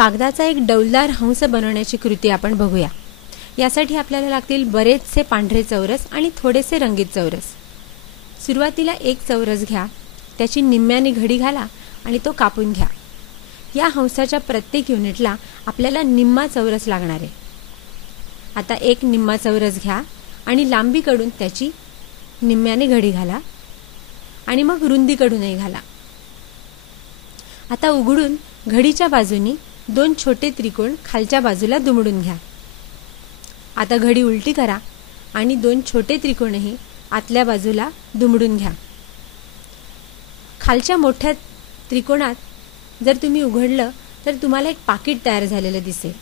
कागदाचा एक डौलदार हंस बनवण्याची कृती आपण बघूया। यासाठी आपल्याला लागतील बरेचसे पांढरे चौरस आणि थोडेसे रंगीत चौरस। सुरुवातीला एक चौरस घ्या, त्याची निम्म्याने घडी घाला आणि तो कापून घ्या। या हंसाच्या प्रत्येक युनिटला आपल्याला निम्मा चौरस लागणार आहे। आता एक निम्मा चौरस घ्या आणि लांबीकडून त्याची निम्म्याने घडी घाला आणि मग रुंदीकडूनही घाला। आता उघडून घडीच्या बाजूनी दोन छोटे त्रिकोण खालच्या बाजूला दुमडून घ्या। आता घडी उलटी करा आणि दोन छोटे त्रिकोणही आतल्या बाजूला दुमडून घ्या। खालच्या मोठ्या त्रिकोणात जर तुम्ही उघडलं तर तुम्हाला एक पाकिट तयार झालेलं दिसेल।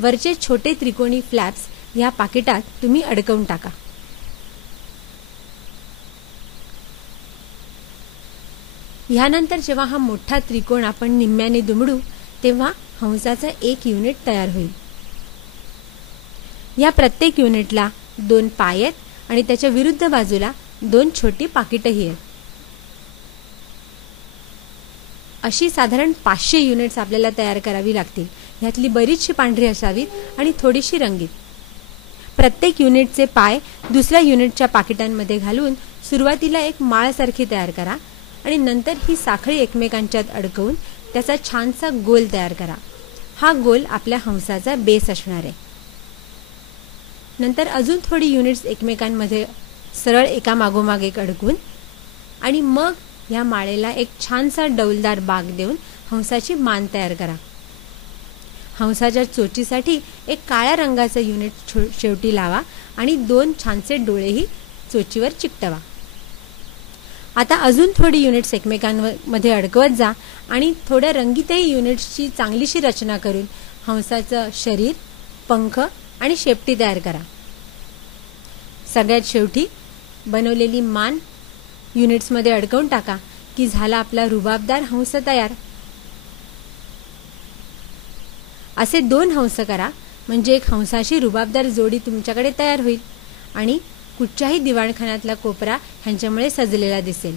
वरचे छोटे त्रिकोणी फ्लॅप्स या पाकिटात तुम्ही अडकवून टाका। यानंतर जेव्हा हा मोठा त्रिकोण आपण निम्म्याने दुमडू तेव्हा हंसाचा एक युनिट तयार होईल। या प्रत्येक युनिटला दोन पाय आहेत आणि त्याच्या विरुद्ध बाजूला दोन छोटी पाकिटही आहेत। अशी साधारण 500 युनिट्स आपल्याला तयार करावी लागतील। यातली बरीचशी पांढरी असावीत आणि थोडीशी रंगीत। प्रत्येक युनिटचे पाय दुसऱ्या युनिटच्या पाकिटांमध्ये घालून सुरुवातीला एक माळसारखी तयार करा आणि नंतर ही साखळी एकमेकांच्यात अडकवून त्याचा छानसा गोल तयार करा। हा गोल आपल्या हंसाचा बेस असणार आहे। नंतर अजून थोडी युनिट्स एकमेकांमध्ये सरळ एका मागोमाग एक अडकून आणि मग या माळेला एक छानसा डौलदार बाक देऊन हंसाची मान तयार करा। हंसाच्या चोचीसाठी एक काळ्या रंगाचं युनिट शेवटी लावा आणि दोन छानसे डोळेही चोचीवर चिकटवा। आता अजून थोडी युनिट्स एकमेकांमध्ये अडकवत जा आणि थोड्या रंगीतही युनिट्सची चांगलीशी रचना करून हंसाचं शरीर, पंख आणि शेपटी तयार करा। सगळ्यात शेवटी बनवलेली मान युनिट्समध्ये अडकवून टाका की झाला आपला रुबाबदार हंस तयार। असे 2 हंस करा म्हणजे एक हंसाची रुबाबदार जोडी तुमच्याकडे तयार होईल आणि कुठच्याही दिवाणखान्यातला कोपरा ह्यांच्यामुळे सजलेला दिसेल।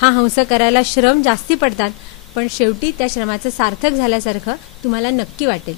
हा हंस करायला श्रम जास्ती पडतात पण शेवटी त्या श्रमाचं सार्थक झाल्यासारखं तुम्हाला नक्की वाटेल।